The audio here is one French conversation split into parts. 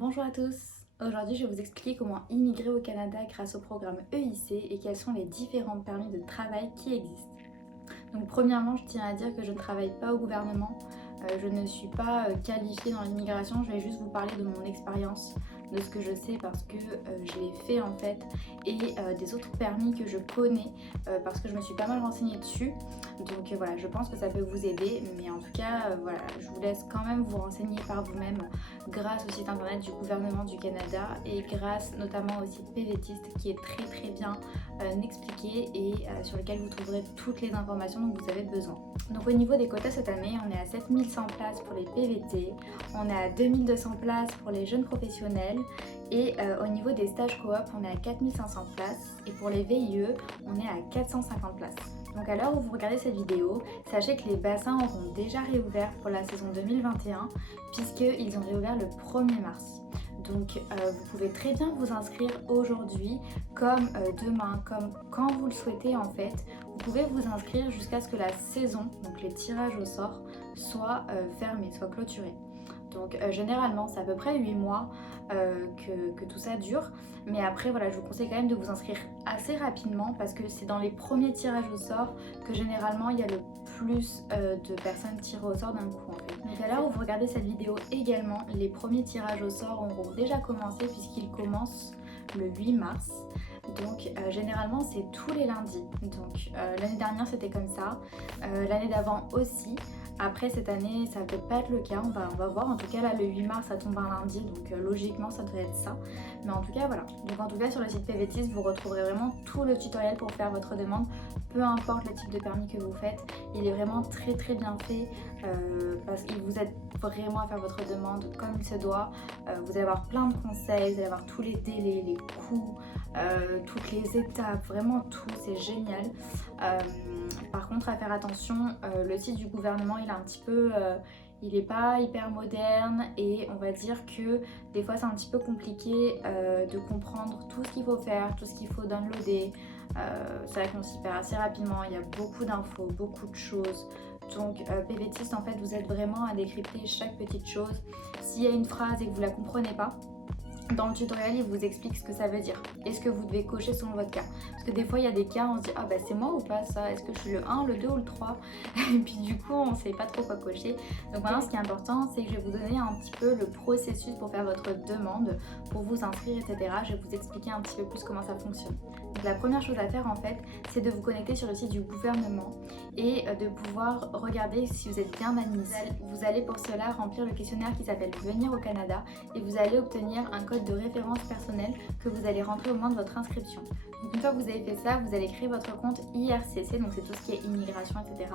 Bonjour à tous, aujourd'hui je vais vous expliquer comment immigrer au Canada grâce au programme EIC et quels sont les différents permis de travail qui existent. Donc premièrement, je tiens à dire que je ne travaille pas au gouvernement, je ne suis pas qualifiée dans l'immigration, je vais juste vous parler de mon expérience, de ce que je sais parce que je l'ai fait en fait, et des autres permis que je connais parce que je me suis pas mal renseignée dessus. Donc voilà, je pense que ça peut vous aider, mais en tout cas, voilà, je vous laisse quand même vous renseigner par vous-même grâce au site internet du gouvernement du Canada et grâce notamment au site PVTiste qui est très bien expliqué et sur lequel vous trouverez toutes les informations dont vous avez besoin. Donc au niveau des quotas cette année, on est à 7100 places pour les PVT, on est à 2200 places pour les jeunes professionnels et au niveau des stages coop, on est à 4500 places et pour les VIE, on est à 450 places. Donc à l'heure où vous regardez cette vidéo, sachez que les bassins auront déjà réouvert pour la saison 2021 puisqu'ils ont réouvert le 1er mars. Donc vous pouvez très bien vous inscrire aujourd'hui comme demain, comme quand vous le souhaitez en fait. Vous pouvez vous inscrire jusqu'à ce que la saison, donc les tirages au sort, soit fermés, soit clôturés. Donc généralement c'est à peu près 8 mois que tout ça dure. Mais après voilà, je vous conseille quand même de vous inscrire assez rapidement parce que c'est dans les premiers tirages au sort que généralement il y a le plus de personnes tirées au sort d'un coup en fait. Donc à l'heure où vous regardez cette vidéo également, les premiers tirages au sort auront déjà commencé puisqu'ils commencent le 8 mars. Donc généralement c'est tous les lundis. Donc l'année dernière c'était comme ça, l'année d'avant aussi. Après cette année ça peut pas être le cas, on va voir. En tout cas là le 8 mars ça tombe un lundi, donc logiquement ça devrait être ça. Mais en tout cas voilà. Donc en tout cas sur le site PVTist vous retrouverez vraiment tout le tutoriel pour faire votre demande. Peu importe le type de permis que vous faites, il est vraiment très bien fait parce qu'il vous aide vraiment à faire votre demande comme il se doit. Vous allez avoir plein de conseils, vous allez avoir tous les délais, les coûts, toutes les étapes, vraiment tout, c'est génial. Par contre à faire attention, le site du gouvernement il est un petit peu... il n'est pas hyper moderne et on va dire que des fois c'est un petit peu compliqué de comprendre tout ce qu'il faut faire, tout ce qu'il faut downloader. C'est vrai qu'on s'y perd assez rapidement, il y a beaucoup d'infos, beaucoup de choses. Donc PVTist en fait vous aide vraiment à décrypter chaque petite chose. S'il y a une phrase et que vous ne la comprenez pas, dans le tutoriel, il vous explique ce que ça veut dire et ce que vous devez cocher selon votre cas. Parce que des fois, il y a des cas, on se dit ah bah c'est moi ou pas ça, est-ce que je suis le 1, le 2 ou le 3 et puis du coup, on ne sait pas trop quoi cocher. Donc maintenant, ce qui est important, c'est que je vais vous donner un petit peu le processus pour faire votre demande, pour vous inscrire, etc. Je vais vous expliquer un petit peu plus comment ça fonctionne. Donc la première chose à faire en fait, c'est de vous connecter sur le site du gouvernement et de pouvoir regarder si vous êtes bien admissible. Vous allez pour cela remplir le questionnaire qui s'appelle Venir au Canada et vous allez obtenir un code de référence personnelle que vous allez rentrer au moment de votre inscription. Donc une fois que vous avez fait ça, vous allez créer votre compte IRCC, donc c'est tout ce qui est immigration, etc.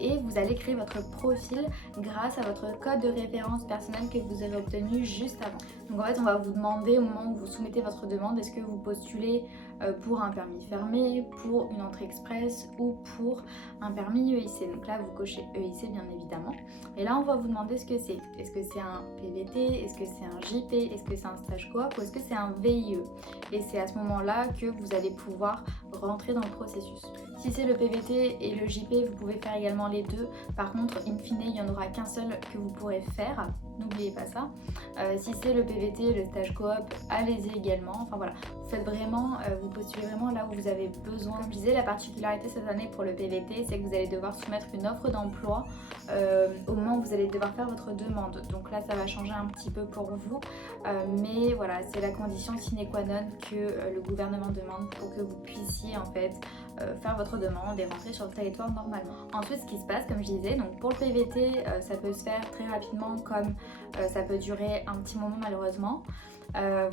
Et vous allez créer votre profil grâce à votre code de référence personnelle que vous avez obtenu juste avant. Donc en fait, on va vous demander au moment où vous soumettez votre demande, est-ce que vous postulez pour un permis fermé, pour une entrée express ou pour un permis EIC. Donc là, vous cochez EIC bien évidemment. Et là, on va vous demander ce que c'est. Est-ce que c'est un PVT? Est-ce que c'est un JP? Est-ce que c'est un stage coop? Ou est-ce que c'est un VIE? Et c'est à ce moment-là que vous allez pouvoir rentrer dans le processus. Si c'est le PVT et le JP, vous pouvez faire également les deux. Par contre, in fine, il n'y en aura qu'un seul que vous pourrez faire. N'oubliez pas ça. Si c'est le PVT, le stage coop, allez-y également. Enfin voilà, vous faites vraiment, vous postulez vraiment là où vous avez besoin. Comme je disais, la particularité cette année pour le PVT, c'est que vous allez devoir soumettre une offre d'emploi au moment où vous allez devoir faire votre demande. Donc là, ça va changer un petit peu pour vous. Mais voilà, c'est la condition sine qua non que le gouvernement demande pour que vous puissiez en fait faire votre demande et rentrer sur le territoire normalement. Ensuite, ce qui se passe, comme je disais, donc pour le PVT, ça peut se faire très rapidement comme ça peut durer un petit moment malheureusement.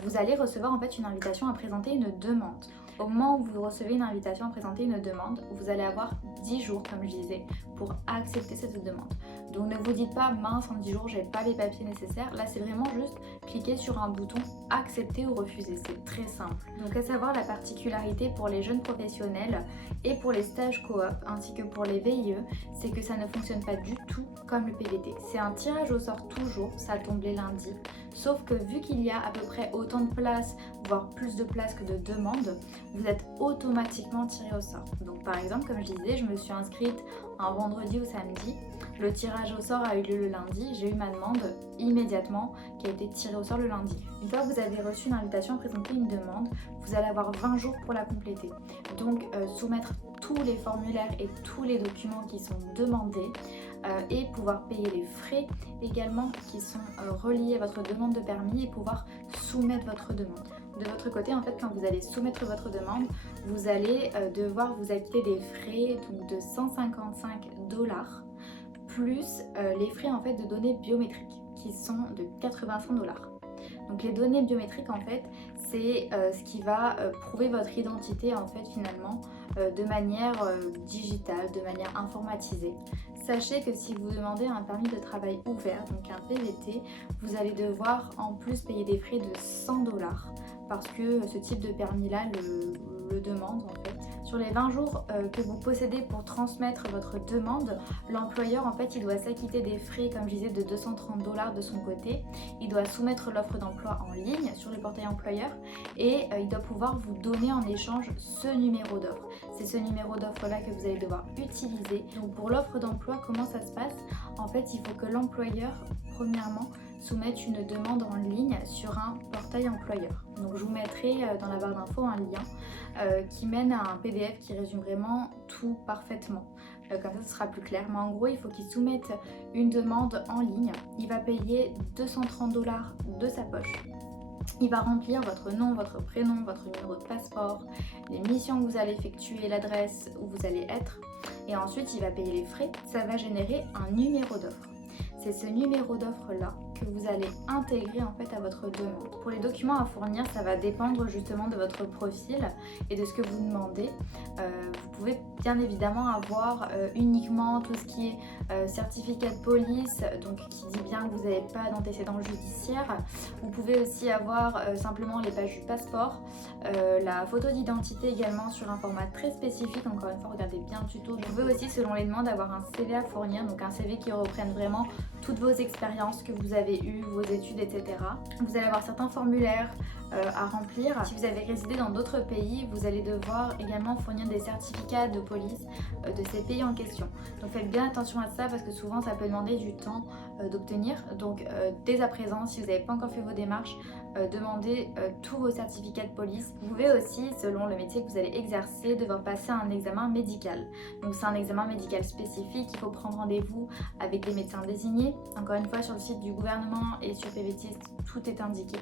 Vous allez recevoir en fait une invitation à présenter une demande. Au moment où vous recevez une invitation à présenter une demande, vous allez avoir 10 jours, comme je disais, pour accepter cette demande. Donc ne vous dites pas mince, en 10 jours j'ai pas les papiers nécessaires. Là c'est vraiment juste cliquer sur un bouton accepter ou refuser, c'est très simple. Donc à savoir la particularité pour les jeunes professionnels et pour les stages coop ainsi que pour les VIE, c'est que ça ne fonctionne pas du tout comme le PVT. C'est un tirage au sort toujours, ça tombe les lundis. Sauf que vu qu'il y a à peu près autant de places, voire plus de places que de demandes, vous êtes automatiquement tiré au sort. Donc par exemple, comme je disais, je me suis inscrite un vendredi ou samedi. Le tirage au sort a eu lieu le lundi, j'ai eu ma demande immédiatement qui a été tirée au sort le lundi. Une fois que vous avez reçu une invitation à présenter une demande, vous allez avoir 20 jours pour la compléter. Donc soumettre tous les formulaires et tous les documents qui sont demandés et pouvoir payer les frais également qui sont reliés à votre demande de permis et pouvoir soumettre votre demande. De votre côté, en fait, quand vous allez soumettre votre demande, vous allez devoir vous acquitter des frais donc, de 155 $ plus les frais en fait de données biométriques qui sont de 85 $. Donc les données biométriques en fait c'est ce qui va prouver votre identité en fait finalement de manière digitale, de manière informatisée. Sachez que si vous demandez un permis de travail ouvert, donc un PVT, vous allez devoir en plus payer des frais de 100 $ parce que ce type de permis là le demande en fait. Sur les 20 jours que vous possédez pour transmettre votre demande, l'employeur en fait il doit s'acquitter des frais comme je disais de 230 $ de son côté. Il doit soumettre l'offre d'emploi en ligne sur le portail employeur et il doit pouvoir vous donner en échange ce numéro d'offre. C'est ce numéro d'offre là que vous allez devoir utiliser. Donc pour l'offre d'emploi, comment ça se passe? En fait il faut que l'employeur premièrement soumettre une demande en ligne sur un portail employeur. Donc je vous mettrai dans la barre d'infos un lien qui mène à un PDF qui résume vraiment tout parfaitement. Comme ça ce sera plus clair. Mais en gros il faut qu'il soumette une demande en ligne. Il va payer 230 $ de sa poche. Il va remplir votre nom, votre prénom, votre numéro de passeport, les missions que vous allez effectuer, l'adresse où vous allez être. Et ensuite il va payer les frais. Ça va générer un numéro d'offre. C'est ce numéro d'offre là que vous allez intégrer en fait à votre demande. Pour les documents à fournir, ça va dépendre justement de votre profil et de ce que vous demandez. Vous pouvez bien évidemment avoir uniquement tout ce qui est certificat de police, donc qui dit bien que vous n'avez pas d'antécédents judiciaires. Vous pouvez aussi avoir simplement les pages du passeport, la photo d'identité également sur un format très spécifique. Encore une fois, regardez bien le tuto. Vous pouvez aussi, selon les demandes, avoir un CV à fournir, donc un CV qui reprenne vraiment toutes vos expériences que vous avez eues, vos études, etc. Vous allez avoir certains formulaires à remplir. Si vous avez résidé dans d'autres pays, vous allez devoir également fournir des certificats de police de ces pays en question. Donc faites bien attention à ça parce que souvent ça peut demander du temps d'obtenir. Donc dès à présent, si vous n'avez pas encore fait vos démarches, demandez tous vos certificats de police. Vous pouvez aussi, selon le métier que vous allez exercer, devoir passer un examen médical. Donc c'est un examen médical spécifique, il faut prendre rendez-vous avec des médecins désignés. Encore une fois, sur le site du gouvernement et sur PVT, tout est indiqué.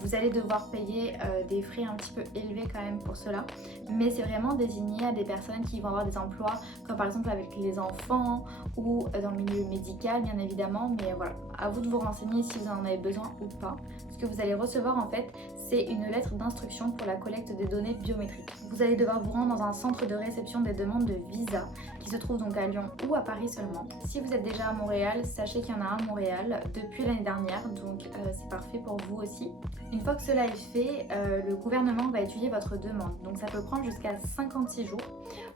Vous allez devoir payer des frais un petit peu élevés quand même pour cela, mais c'est vraiment désigné à des personnes qui vont avoir des emplois comme par exemple avec les enfants ou dans le milieu médical bien évidemment, mais voilà, à vous de vous renseigner si vous en avez besoin ou pas. Ce que vous allez recevoir en fait, c'est une lettre d'instruction pour la collecte des données biométriques. Vous allez devoir vous rendre dans un centre de réception des demandes de visa qui se trouve donc à Lyon ou à Paris seulement. Si vous êtes déjà à Montréal, sachez qu'il y en a un à Montréal depuis l'année dernière, donc c'est parfait pour vous aussi. Une fois que cela est fait, le gouvernement va étudier votre demande, donc ça peut prendre jusqu'à 56 jours.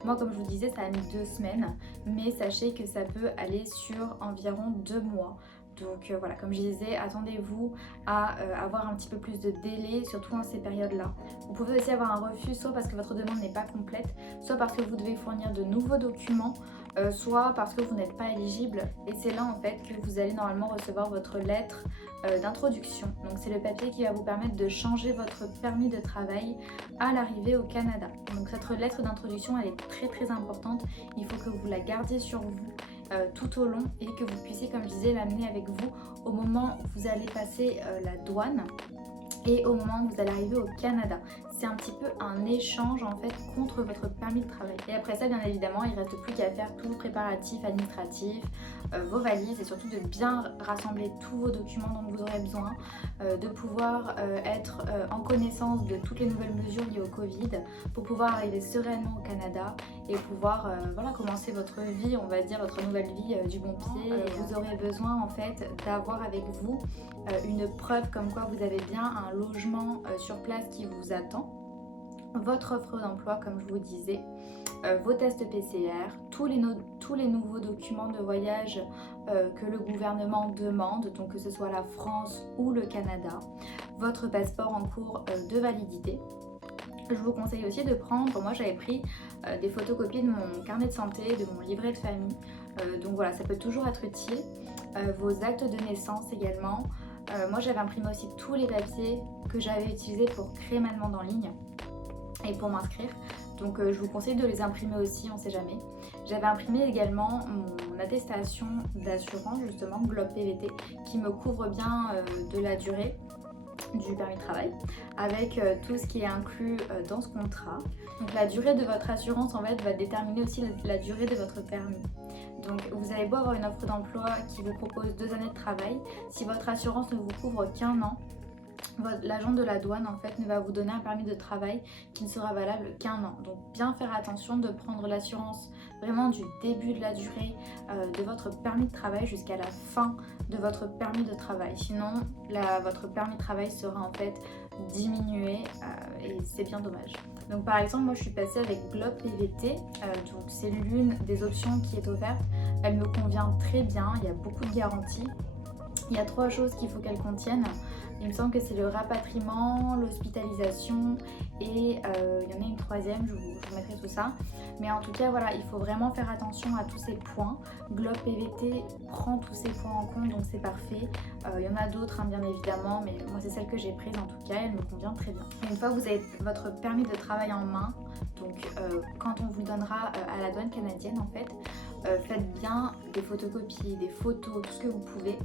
Moi comme je vous disais, ça a mis 2 semaines, mais sachez que ça peut aller sur environ 2 mois. Donc voilà, comme je disais, attendez-vous à avoir un petit peu plus de délai, surtout en ces périodes-là. Vous pouvez aussi avoir un refus, soit parce que votre demande n'est pas complète, soit parce que vous devez fournir de nouveaux documents, soit parce que vous n'êtes pas éligible. Et c'est là en fait que vous allez normalement recevoir votre lettre d'introduction. Donc c'est le papier qui va vous permettre de changer votre permis de travail à l'arrivée au Canada. Donc cette lettre d'introduction, elle est très importante. Il faut que vous la gardiez sur vous tout au long et que vous puissiez, comme je disais, l'amener avec vous au moment où vous allez passer la douane et au moment où vous allez arriver au Canada. C'est un petit peu un échange en fait contre votre permis de travail. Et après ça, bien évidemment, il ne reste plus qu'à faire tous vos préparatifs administratifs, vos valises et surtout de bien rassembler tous vos documents dont vous aurez besoin, de pouvoir être en connaissance de toutes les nouvelles mesures liées au Covid pour pouvoir arriver sereinement au Canada et pouvoir voilà, commencer votre vie, on va dire votre nouvelle vie du bon pied. Vous aurez besoin en fait d'avoir avec vous une preuve comme quoi vous avez bien un logement sur place qui vous attend, votre offre d'emploi comme je vous disais, vos tests PCR, tous les nouveaux documents de voyage que le gouvernement demande, donc que ce soit la France ou le Canada, votre passeport en cours de validité. Je vous conseille aussi de prendre, moi j'avais pris des photocopies de mon carnet de santé, de mon livret de famille, donc voilà, ça peut toujours être utile. Vos actes de naissance également. Moi j'avais imprimé aussi tous les papiers que j'avais utilisés pour créer ma demande en ligne et pour m'inscrire. Donc je vous conseille de les imprimer aussi, on sait jamais. J'avais imprimé également mon attestation d'assurance, justement, Globe PVT, qui me couvre bien de la durée du permis de travail, avec tout ce qui est inclus dans ce contrat. Donc la durée de votre assurance en fait va déterminer aussi la durée de votre permis. Donc vous avez beau avoir une offre d'emploi qui vous propose 2 années de travail, si votre assurance ne vous couvre qu'1 an, l'agent de la douane en fait ne va vous donner un permis de travail qui ne sera valable qu'1 an. Donc bien faire attention de prendre l'assurance vraiment du début de la durée de votre permis de travail jusqu'à la fin de votre permis de travail. Sinon votre permis de travail sera en fait diminué et c'est bien dommage. Donc par exemple moi je suis passée avec Globe PVT, donc c'est l'une des options qui est offerte. Elle me convient très bien, il y a beaucoup de garanties. Il y a 3 choses qu'il faut qu'elle contienne. Il me semble que c'est le rapatriement, l'hospitalisation et il y en a une 3e, je vous mettrai tout ça. Mais en tout cas, voilà, il faut vraiment faire attention à tous ces points. Globe PVT prend tous ces points en compte, donc c'est parfait. Il y en a d'autres, hein, bien évidemment, mais moi c'est celle que j'ai prise en tout cas, elle me convient très bien. Une fois que vous avez votre permis de travail en main, donc quand on vous le donnera à la douane canadienne en fait, faites bien des photocopies, des photos, tout ce que vous pouvez.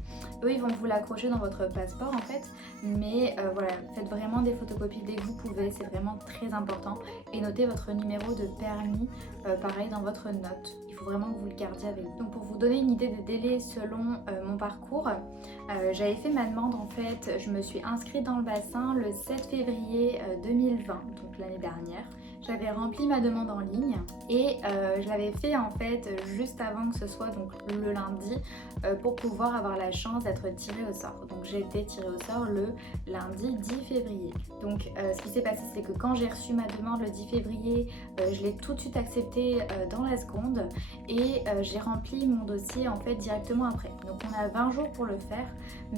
Eux ils vont vous l'accrocher dans votre passeport en fait, mais voilà, faites vraiment des photocopies dès que vous pouvez, c'est vraiment très important. Et notez votre numéro de permis, pareil dans votre note. Il faut vraiment que vous le gardiez avec vous. Donc pour vous donner une idée des délais selon mon parcours, j'avais fait ma demande en fait, je me suis inscrite dans le bassin le 7 février 2020, donc l'année dernière. J'avais rempli ma demande en ligne et je l'avais fait en fait juste avant que ce soit donc le lundi pour pouvoir avoir la chance d'être tirée au sort. Donc j'ai été tirée au sort le lundi 10 février. Donc ce qui s'est passé c'est que quand j'ai reçu ma demande le 10 février, je l'ai tout de suite acceptée dans la seconde et j'ai rempli mon dossier en fait directement après. Donc on a 20 jours pour le faire,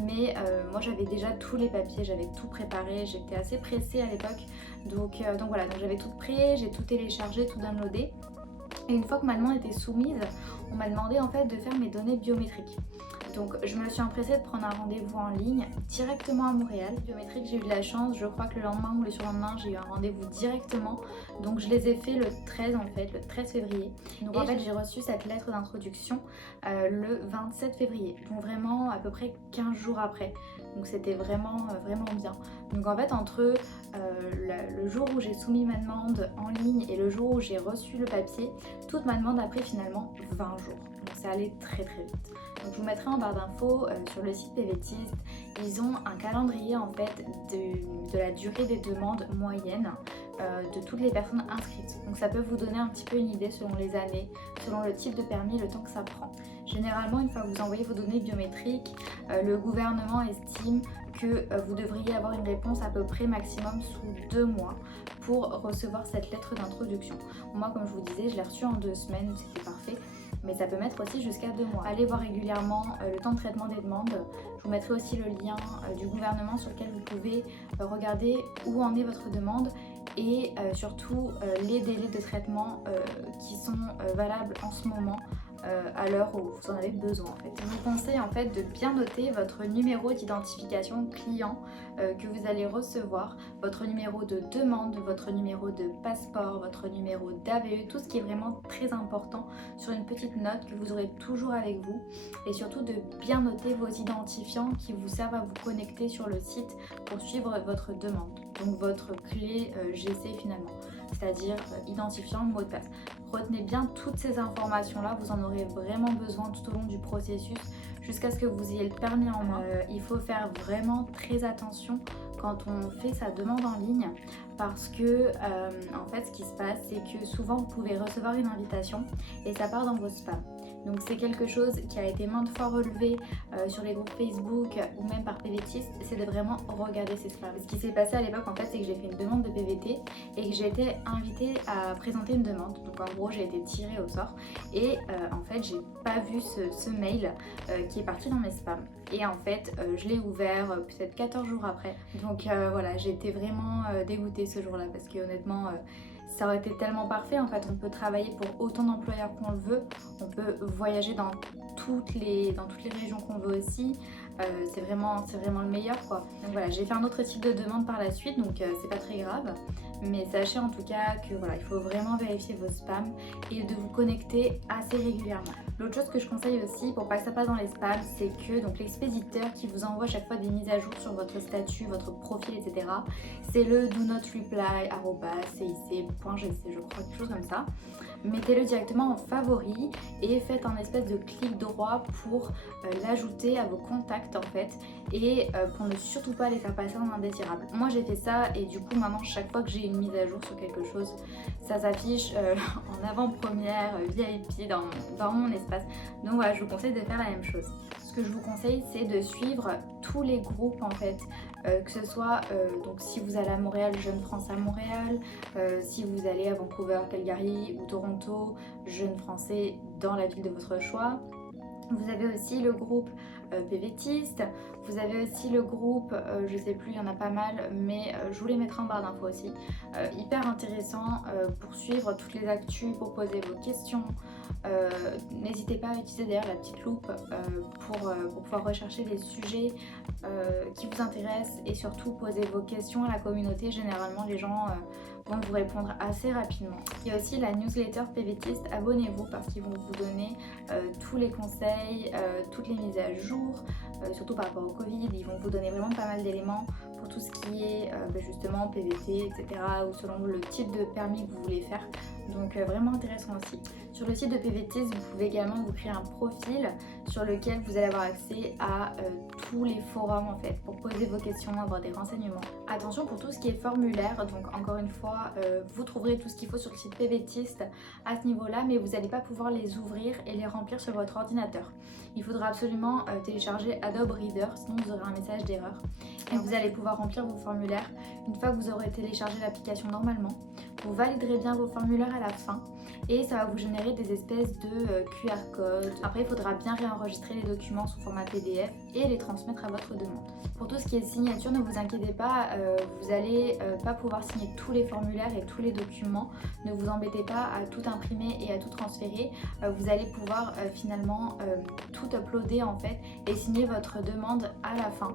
mais moi j'avais déjà tous les papiers, j'avais tout préparé, j'étais assez pressée à l'époque. Donc voilà, donc j'avais tout prêt, j'ai tout téléchargé, tout downloadé. Et une fois que ma demande était soumise, on m'a demandé en fait de faire mes données biométriques. Donc je me suis empressée de prendre un rendez-vous en ligne directement à Montréal. Biométrique, j'ai eu de la chance, je crois que le lendemain ou le surlendemain, j'ai eu un rendez-vous directement. Donc je les ai fait le 13 en fait, le 13 février. Donc en fait j'ai reçu cette lettre d'introduction le 27 février. Donc vraiment à peu près 15 jours après. Donc c'était vraiment bien. Donc en fait entre le jour où j'ai soumis ma demande en ligne et le jour où j'ai reçu le papier, toute ma demande a pris finalement 20 jours. Donc ça allait très vite. Donc je vous mettrai en barre d'infos sur le site PVTiste, ils ont un calendrier en fait de la durée des demandes moyennes de toutes les personnes inscrites. Donc ça peut vous donner un petit peu une idée selon les années, selon le type de permis, le temps que ça prend. Généralement, une fois que vous envoyez vos données biométriques, le gouvernement estime que vous devriez avoir une réponse à peu près maximum sous 2 mois pour recevoir cette lettre d'introduction. Moi, comme je vous disais, je l'ai reçue en 2 semaines, c'était parfait. Mais ça peut mettre aussi jusqu'à 2 mois. Allez voir régulièrement le temps de traitement des demandes. Je vous mettrai aussi le lien du gouvernement sur lequel vous pouvez regarder où en est votre demande et surtout les délais de traitement qui sont valables en ce moment à l'heure où vous en avez besoin en fait. Je vous conseille en fait de bien noter votre numéro d'identification client que vous allez recevoir, votre numéro de demande, votre numéro de passeport, votre numéro d'AVE, tout ce qui est vraiment très important sur une petite note que vous aurez toujours avec vous et surtout de bien noter vos identifiants qui vous servent à vous connecter sur le site pour suivre votre demande, donc votre clé GC finalement, c'est-à-dire identifiant, mot de passe. Retenez bien toutes ces informations-là, vous en aurez vraiment besoin tout au long du processus jusqu'à ce que vous ayez le permis en main. Il faut faire vraiment très attention quand on fait sa demande en ligne parce que en fait ce qui se passe c'est que souvent vous pouvez recevoir une invitation et ça part dans vos spams. Donc c'est quelque chose qui a été maintes fois relevé sur les groupes Facebook ou même par PVTiste, c'est de vraiment regarder ses spams. Ce qui s'est passé à l'époque en fait c'est que j'ai fait une demande de PVT et que j'ai été invitée à présenter une demande. Donc en gros j'ai été tirée au sort et en fait j'ai pas vu ce mail qui est parti dans mes spams. Et en fait je l'ai ouvert peut-être 14 jours après. Donc voilà, j'ai été vraiment dégoûtée ce jour-là parce que honnêtement ça aurait été tellement parfait. En fait on peut travailler pour autant d'employeurs qu'on le veut, on peut voyager dans toutes les régions qu'on veut aussi, c'est vraiment le meilleur quoi. Donc voilà, j'ai fait un autre type de demande par la suite, donc c'est pas très grave, mais sachez en tout cas que voilà, il faut vraiment vérifier vos spams et de vous connecter assez régulièrement. L'autre chose que je conseille aussi pour pas que ça passe dans les spams, c'est que donc l'expéditeur qui vous envoie chaque fois des mises à jour sur votre statut, votre profil, etc. c'est le do not reply @cic.gc, je crois, quelque chose comme ça. Mettez-le directement en favori et faites un espèce de clic droit pour l'ajouter à vos contacts en fait, et pour ne surtout pas les faire passer en indésirable. Moi j'ai fait ça et du coup maintenant chaque fois que j'ai une mise à jour sur quelque chose, ça s'affiche en avant-première VIP dans mon espace. Donc voilà, je vous conseille de faire la même chose. Ce que je vous conseille c'est de suivre tous les groupes en fait, que ce soit donc si vous allez à Montréal, Jeunes Français à Montréal, si vous allez à Vancouver, Calgary ou Toronto, Jeunes Français dans la ville de votre choix. Vous avez aussi le groupe PVTiste, vous avez aussi le groupe, je sais plus, il y en a pas mal, mais je vous les mettrai en barre d'infos aussi. Hyper intéressant pour suivre toutes les actus, pour poser vos questions. N'hésitez pas à utiliser d'ailleurs la petite loupe pour pouvoir rechercher des sujets qui vous intéressent et surtout poser vos questions à la communauté. Généralement les gens vont vous répondre assez rapidement. Il y a aussi la newsletter PVTiste, abonnez-vous parce qu'ils vont vous donner tous les conseils, toutes les mises à jour, surtout par rapport au Covid. Ils vont vous donner vraiment pas mal d'éléments pour tout ce qui est justement PVT, etc. ou selon le type de permis que vous voulez faire. Donc vraiment intéressant aussi. Sur le site de PVTiste, vous pouvez également vous créer un profil sur lequel vous allez avoir accès à tous les forums en fait, pour poser vos questions, avoir des renseignements. Attention pour tout ce qui est formulaire, donc encore une fois, vous trouverez tout ce qu'il faut sur le site PVTiste à ce niveau-là, mais vous n'allez pas pouvoir les ouvrir et les remplir sur votre ordinateur. Il faudra absolument télécharger Adobe Reader, sinon vous aurez un message d'erreur. Et vous allez pouvoir remplir vos formulaires une fois que vous aurez téléchargé l'application normalement. Vous validerez bien vos formulaires à la fin et ça va vous générer des espèces de QR codes. Après il faudra bien réenregistrer les documents sous format PDF et les transmettre à votre demande. Pour tout ce qui est signature, ne vous inquiétez pas, vous n'allez pas pouvoir signer tous les formulaires et tous les documents. Ne vous embêtez pas à tout imprimer et à tout transférer. Vous allez pouvoir finalement tout uploader en fait et signer votre demande à la fin.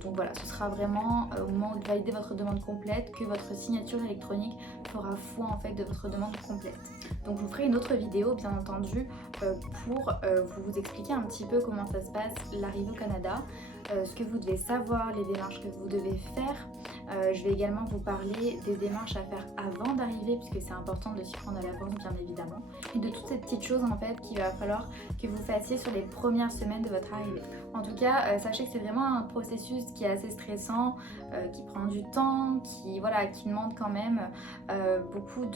Donc voilà, ce sera vraiment au moment de valider votre demande complète que votre signature électronique fera foi en fait de votre demande complète. Donc je vous ferai une autre vidéo bien entendu pour vous expliquer un petit peu comment ça se passe l'arrivée au Canada, ce que vous devez savoir, les démarches que vous devez faire. Je vais également vous parler des démarches à faire avant d'arriver puisque c'est important de s'y prendre à l'avance bien évidemment, et de toutes ces petites choses en fait qu'il va falloir que vous fassiez sur les premières semaines de votre arrivée. En tout cas, sachez que c'est vraiment un processus qui est assez stressant, qui prend du temps, qui demande quand même beaucoup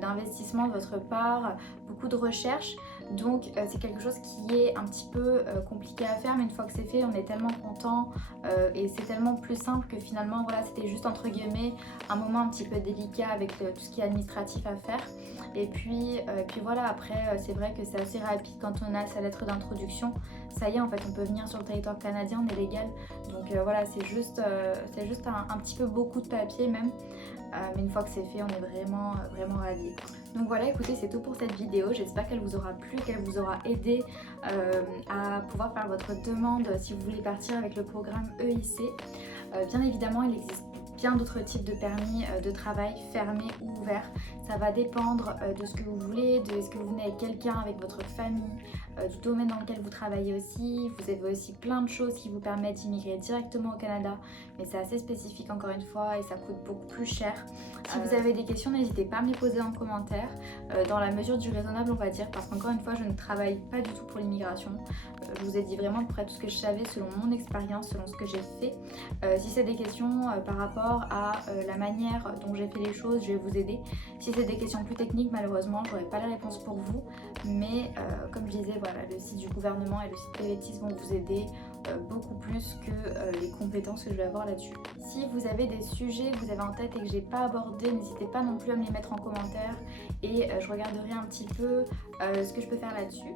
d'investissement de votre part, beaucoup de recherche. Donc c'est quelque chose qui est un petit peu compliqué à faire, mais une fois que c'est fait, on est tellement content et c'est tellement plus simple que finalement voilà, c'était juste entre guillemets un moment un petit peu délicat avec tout ce qui est administratif à faire. Et puis voilà, après c'est vrai que c'est assez rapide quand on a sa lettre d'introduction. Ça y est, en fait on peut venir sur le territoire canadien, on est légal. Donc voilà, c'est juste un petit peu beaucoup de papier même. Mais une fois que c'est fait, on est vraiment ravis. Donc voilà, écoutez, c'est tout pour cette vidéo. J'espère qu'elle vous aura plu, qu'elle vous aura aidé à pouvoir faire votre demande si vous voulez partir avec le programme EIC. Bien évidemment, il existe bien d'autres types de permis de travail, fermés ou ouverts. Ça va dépendre de ce que vous voulez, de est-ce que vous venez avec quelqu'un, avec votre famille, du domaine dans lequel vous travaillez aussi. Vous avez aussi plein de choses qui vous permettent d'immigrer directement au Canada, mais c'est assez spécifique encore une fois et ça coûte beaucoup plus cher. Si vous avez des questions, n'hésitez pas à me les poser en commentaire, dans la mesure du raisonnable on va dire, parce qu'encore une fois je ne travaille pas du tout pour l'immigration. Je vous ai dit vraiment à peu près tout ce que je savais selon mon expérience, selon ce que j'ai fait. Si c'est des questions par rapport à la manière dont j'ai fait les choses, je vais vous aider. Si c'est des questions plus techniques, malheureusement je n'aurai pas la réponse pour vous, mais comme je disais, voilà, le site du gouvernement et le site PVTIS vont vous aider beaucoup plus que les compétences que je vais avoir là-dessus. Si vous avez des sujets que vous avez en tête et que j'ai pas abordé, n'hésitez pas non plus à me les mettre en commentaire et je regarderai un petit peu ce que je peux faire là-dessus.